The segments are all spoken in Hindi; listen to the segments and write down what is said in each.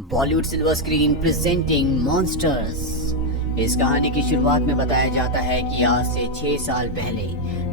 Bollywood silver screen presenting monsters. इस कहानी की शुरुआत में बताया जाता है कि आज से 6 साल पहले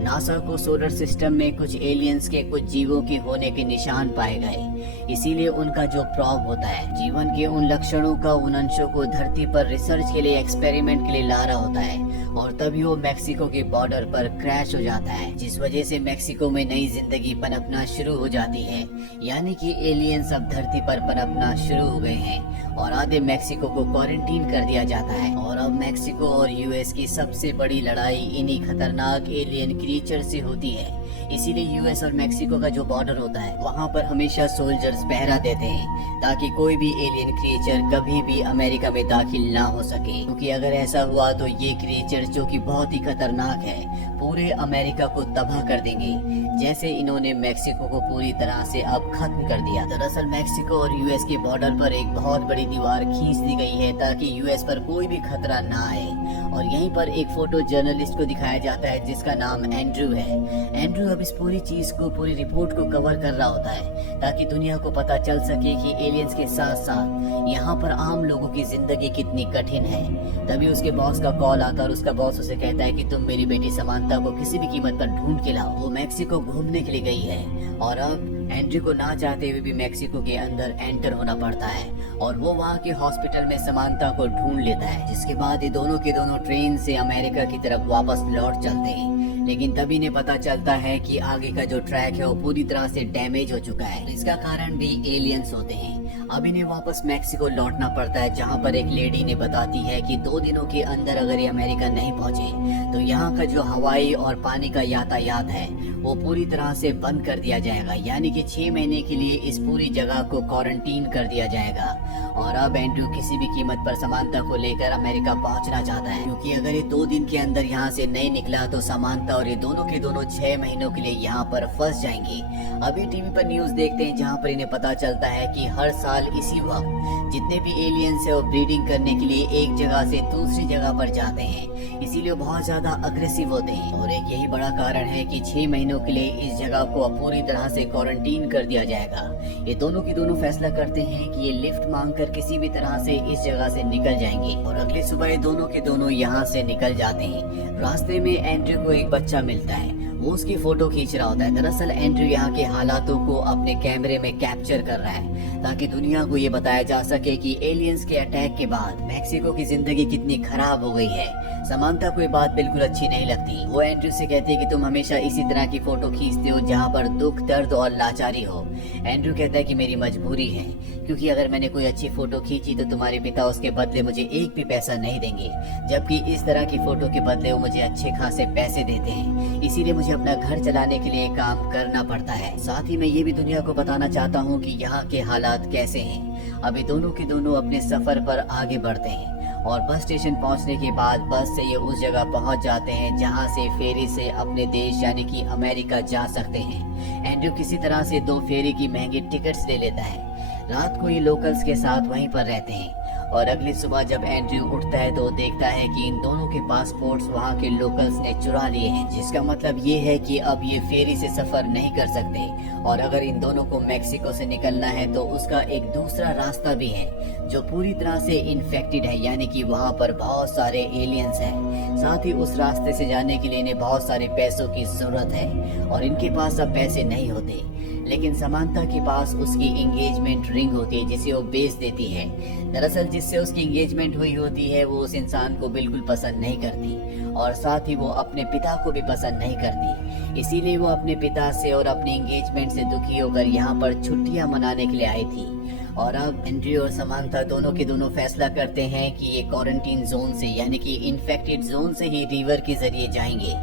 नासा को सोलर सिस्टम में कुछ एलियंस के कुछ जीवों के होने के निशान पाए गए। इसीलिए उनका जो प्रॉब होता है, जीवन के उन लक्षणों का उन अंशों को धरती पर रिसर्च के लिए, एक्सपेरिमेंट के लिए ला रहा होता है, और तभी वो मैक्सिको के बॉर्डर पर क्रैश हो जाता है, जिस वजह से मैक्सिको में नई जिंदगी पनपना शुरू हो जाती है। यानी कि एलियंस अब धरती पर पनपना शुरू हो गए हैं और आधे मैक्सिको को क्वारंटीन कर दिया जाता है। और अब मैक्सिको और यूएस की सबसे बड़ी लड़ाई इन्हीं खतरनाक एलियन क्रीचर से होती है। इसीलिए यूएस और मैक्सिको का जो बॉर्डर होता है, वहाँ पर हमेशा सोल्जर्स पहरा देते हैं ताकि कोई भी एलियन क्रिएचर कभी भी अमेरिका में दाखिल ना हो सके, क्योंकि अगर ऐसा हुआ तो ये क्रिएचर जो कि बहुत ही खतरनाक है, पूरे अमेरिका को तबाह कर देंगे, जैसे इन्होंने मैक्सिको को पूरी तरह से अब खत्म कर दिया। दरअसल मैक्सिको और यूएस के बॉर्डर पर एक बहुत बड़ी दीवार खींच दी गई है ताकि यूएस पर कोई भी खतरा ना आए। और यहीं पर एक फोटो जर्नलिस्ट को दिखाया जाता है जिसका नाम एंड्रू है। एंड्रू अब इस पूरी चीज को, पूरी रिपोर्ट को कवर कर रहा होता है ताकि दुनिया को पता चल सके कि एलियंस के साथ साथ यहाँ पर आम लोगों की जिंदगी कितनी कठिन है। तभी उसके बॉस का कॉल आता है और उसका बॉस उसे कहता है कि तुम मेरी बेटी समांता को किसी भी कीमत पर ढूंढ के लाओ। वो मैक्सिको घूमने के लिए गई है और अब एंड्रू को ना चाहते हुए भी मैक्सिको के अंदर एंटर होना पड़ता है और वो वहाँ के हॉस्पिटल में समांता को ढूंढ लेता है, जिसके बाद ये दोनों के दोनों ट्रेन से अमेरिका की तरफ वापस लौट चलते हैं। लेकिन तभी इन्हें पता चलता है कि आगे का जो ट्रैक है वो पूरी तरह से डैमेज हो चुका है। इसका कारण भी एलियंस होते हैं। अब इन्हें वापस मैक्सिको लौटना पड़ता है, जहाँ पर एक लेडी ने बताती है कि 2 दिनों के अंदर अगर ये अमेरिका नहीं पहुँचे तो यहाँ का जो हवाई और पानी का यातायात है वो पूरी तरह से बंद कर दिया जाएगा। यानी कि 6 महीने के लिए इस पूरी जगह को क्वारंटीन कर दिया जाएगा। और अब एंड्रू किसी भी कीमत पर समांता को लेकर अमेरिका पहुंचना चाहता है, क्योंकि अगर ये 2 दिन के अंदर यहाँ से नहीं निकला तो समांता और ये दोनों के दोनों 6 महीनों के लिए यहाँ पर फंस जाएंगे। अभी टीवी पर न्यूज देखते हैं जहाँ पर इन्हें पता चलता है कि हर साल इसी वक्त जितने भी एलियंस है वो ब्रीडिंग करने के लिए एक जगह से दूसरी जगह पर जाते हैं, इसीलिए बहुत ज्यादा अग्रेसिव होते हैं। और एक यही बड़ा कारण है कि 6 महीनों के लिए इस जगह को अब पूरी तरह से क्वारंटीन कर दिया जाएगा। ये दोनों की दोनों फैसला करते हैं कि ये लिफ्ट मांगकर किसी भी तरह से इस जगह से निकल जाएंगे और अगली सुबह ये दोनों के दोनों यहाँ से निकल जाते हैं। रास्ते में एंड्रू को एक बच्चा मिलता है, वो उसकी फोटो खींच रहा होता है। दरअसल एंड्रू यहाँ के हालातों को अपने कैमरे में कैप्चर कर रहा है ताकि दुनिया को ये बताया जा सके कि एलियंस के अटैक के बाद मैक्सिको की जिंदगी कितनी खराब हो गई है। समांता को ये बात बिल्कुल अच्छी नहीं लगती। वो एंड्रू से कहती है कि तुम हमेशा इसी तरह की फोटो खींचते हो जहाँ पर दुख, दर्द और लाचारी हो। एंड्रू कहता है कि मेरी मजबूरी है, क्योंकि अगर मैंने कोई अच्छी फोटो खींची तो तुम्हारे पिता उसके बदले मुझे एक भी पैसा नहीं देंगे, जबकि इस तरह की फोटो के बदले वो मुझे अच्छे खासे पैसे देते हैं। इसीलिए मुझे अपना घर चलाने के लिए काम करना पड़ता है। साथ ही मैं ये भी दुनिया को बताना चाहता हूँ कि यहाँ के हालात कैसे हैं। अभी दोनों के दोनों अपने सफर पर आगे बढ़ते हैं और बस स्टेशन पहुंचने के बाद बस से ये उस जगह पहुंच जाते हैं जहां से फेरी से अपने देश यानी कि अमेरिका जा सकते हैं। एंड्रू किसी तरह से 2 फेरी की महंगी टिकट्स ले लेता है। रात को ये लोकल्स के साथ वहीं पर रहते हैं और अगली सुबह जब एंड्रू उठता है तो देखता है कि इन दोनों के पासपोर्ट्स वहाँ के लोकल्स ने चुरा लिए हैं, जिसका मतलब ये है कि अब ये फेरी से सफर नहीं कर सकते और अगर इन दोनों को मैक्सिको से निकलना है तो उसका एक दूसरा रास्ता भी है जो पूरी तरह से इन्फेक्टेड है, यानी कि वहाँ पर बहुत सारे एलियंस हैं। साथ ही उस रास्ते से जाने के लिए इन्हें बहुत सारे पैसों की जरूरत है और इनके पास अब पैसे नहीं होते। लेकिन समांता के पास उसकी एंगेजमेंट रिंग होती है जिसे वो बेच देती है। दरअसल जिससे उसकी एंगेजमेंट हुई होती है वो उस इंसान को बिल्कुल पसंद नहीं करती और साथ ही वो अपने पिता को भी पसंद नहीं करती। इसीलिए वो अपने पिता से और अपनी एंगेजमेंट से दुखी होकर यहाँ पर छुट्टियां मनाने के लिए आई थी। और अब एंड्रू और समांता दोनों के दोनों फैसला करते हैं कि ये क्वारंटीन जोन से यानी कि इन्फेक्टेड जोन से ही रिवर के जरिए जाएंगे।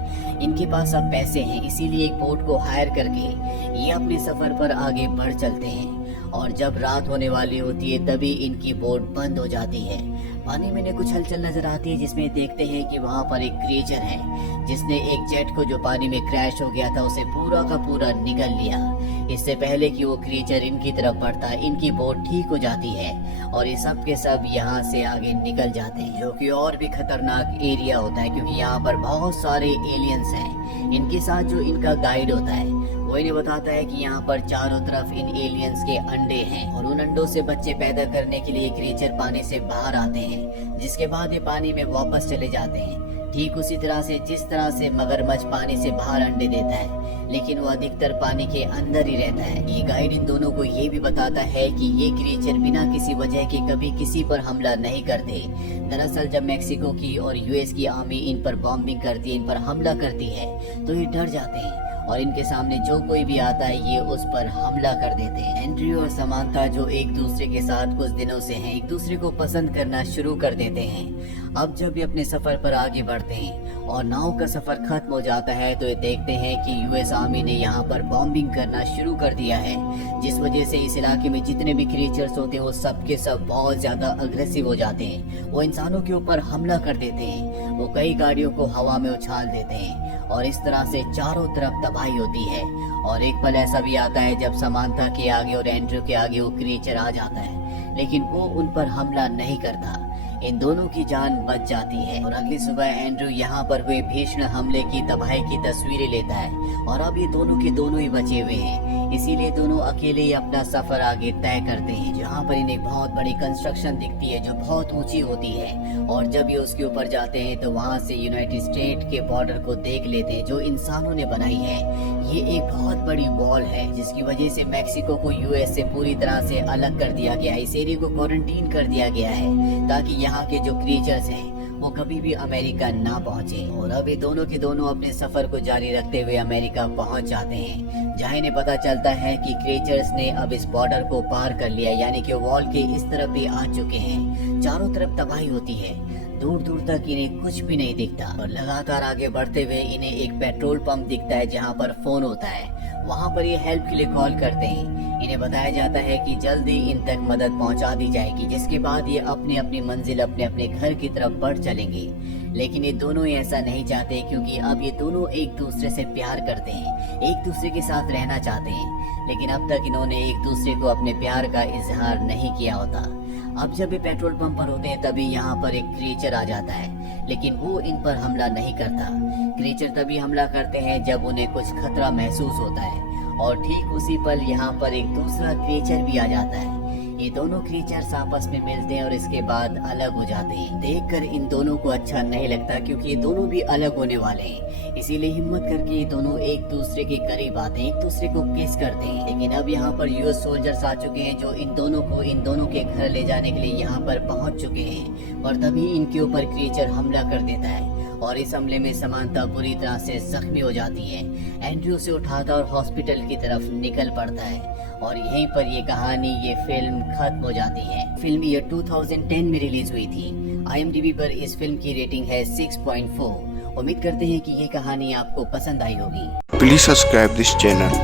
इनके पास अब पैसे हैं, इसीलिए एक बोट को हायर करके ये अपने सफर पर आगे बढ़ चलते हैं। और जब रात होने वाली होती है तभी इनकी बोट बंद हो जाती है। पानी में इन्हें कुछ हलचल नजर आती है जिसमें देखते हैं कि वहाँ पर एक क्रिएचर है जिसने एक जेट को जो पानी में क्रैश हो गया था उसे पूरा का पूरा निगल लिया। इससे पहले कि वो क्रिएचर इनकी तरफ बढ़ता इनकी बोट ठीक हो जाती है और ये सब के सब यहाँ से आगे निकल जाते हैं, जो कि और भी खतरनाक एरिया होता है क्योंकि यहाँ पर बहुत सारे एलियंस हैं। इनके साथ जो इनका गाइड होता है वो इन्हें बताता है कि यहाँ पर चारों तरफ इन एलियंस के अंडे हैं और उन अंडों से बच्चे पैदा करने के लिए क्रिएचर पानी से बाहर आते हैं, जिसके बाद ये पानी में वापस चले जाते हैं। ठीक उसी तरह से जिस तरह से मगरमच्छ पानी से बाहर अंडे देता है, लेकिन वो अधिकतर पानी के अंदर ही रहता है। ये गाइड इन दोनों को ये भी बताता है कि ये क्रिएचर बिना किसी वजह के कभी किसी पर हमला नहीं करते। दरअसल जब मेक्सिको की और यूएस की आर्मी इन पर बॉम्बिंग करती है, इन पर हमला करती है, तो ये डर जाते हैं और इनके सामने जो कोई भी आता है ये उस पर हमला कर देते हैं। एंड्रयू और समांथा जो एक दूसरे के साथ कुछ दिनों से हैं, एक दूसरे को पसंद करना शुरू कर देते हैं। अब जब ये अपने सफर पर आगे बढ़ते हैं और नाव का सफर खत्म हो जाता है, तो ये देखते हैं कि यूएस आर्मी ने यहाँ पर बॉम्बिंग करना शुरू कर दिया है, जिस वजह से इस इलाके में जितने भी क्रिएचर्स होते हैं वो सब के सब बहुत ज्यादा अग्रेसिव हो जाते हैं। वो इंसानों के ऊपर हमला कर देते हैं, वो कई गाड़ियों को हवा में उछाल देते हैं और इस तरह से चारों तरफ तबाही होती है। और एक पल ऐसा भी आता है जब समांथा के आगे और एंड्रयू के आगे वो क्रिएचर आ जाता है, लेकिन वो उन पर हमला नहीं करता। इन दोनों की जान बच जाती है और अगली सुबह एंड्रयू यहाँ पर हुए भीषण हमले की तबाही की तस्वीरें लेता है और अब ये दोनों के दोनों ही बचे हुए हैं, इसीलिए दोनों अकेले ही अपना सफर आगे तय करते हैं। जहाँ पर इन्हें बहुत बड़ी कंस्ट्रक्शन दिखती है जो बहुत ऊंची होती है और जब ये उसके ऊपर जाते हैं तो वहाँ से यूनाइटेड स्टेट के बॉर्डर को देख लेते हैं जो इंसानों ने बनाई है। ये एक बहुत बड़ी वॉल है जिसकी वजह से मेक्सिको को यूएस से पूरी तरह से अलग कर दिया गया है। इस एरिया को क्वारंटीन कर दिया गया है ताकि यहाँ के जो क्रिएचर्स हैं वो कभी भी अमेरिका ना पहुंचे। और अब ये दोनों के दोनों अपने सफर को जारी रखते हुए अमेरिका पहुंच जाते हैं, जहाँ इन्हें पता चलता है कि क्रिएचर्स ने अब इस बॉर्डर को पार कर लिया, यानी कि वॉल के इस तरफ भी आ चुके हैं। चारों तरफ तबाही होती है, दूर दूर तक इन्हें कुछ भी नहीं दिखता और लगातार आगे बढ़ते हुए इन्हें एक पेट्रोल पंप दिखता है जहाँ पर फोन होता है। वहाँ पर ये हेल्प के लिए कॉल करते हैं। इन्हें बताया जाता है कि जल्दी इन तक मदद पहुँचा दी जाएगी, जिसके बाद ये अपनी अपनी मंजिल अपने अपने घर की तरफ बढ़ चलेंगे। लेकिन ये दोनों ही ऐसा नहीं चाहते, क्योंकि अब ये दोनों एक दूसरे से प्यार करते हैं, एक दूसरे के साथ रहना चाहते हैं, लेकिन अब तक इन्होंने एक दूसरे को अपने प्यार का इजहार नहीं किया होता। अब जब ये पेट्रोल पंप पर होते हैं तभी यहाँ पर एक क्रिएचर आ जाता है, लेकिन वो इन पर हमला नहीं करता। क्रिएचर तभी हमला करते हैं जब उन्हें कुछ खतरा महसूस होता है और ठीक उसी पल यहाँ पर एक दूसरा क्रिएचर भी आ जाता है। ये दोनों क्रिएचर्स आपस में मिलते हैं और इसके बाद अलग हो जाते हैं। देखकर इन दोनों को अच्छा नहीं लगता, क्योंकि ये दोनों भी अलग होने वाले हैं, इसीलिए हिम्मत करके ये दोनों एक दूसरे के करीब आते हैं, एक दूसरे को किस करते हैं। लेकिन अब यहाँ पर यूएस सोल्जर्स आ चुके हैं जो इन दोनों के घर ले जाने के लिए यहाँ पर पहुँच चुके हैं और तभी इनके ऊपर क्रिएचर हमला कर देता है और इस हमले में समांथा बुरी तरह से जख्मी हो जाती है। एंड्रयू से उठाता और हॉस्पिटल की तरफ निकल पड़ता है और यहीं पर ये कहानी, ये फिल्म खत्म हो जाती है। फिल्म ईयर 2010 में रिलीज हुई थी। IMDb पर इस फिल्म की रेटिंग है 6.4। उम्मीद करते हैं कि ये कहानी आपको पसंद आई होगी। Please subscribe this channel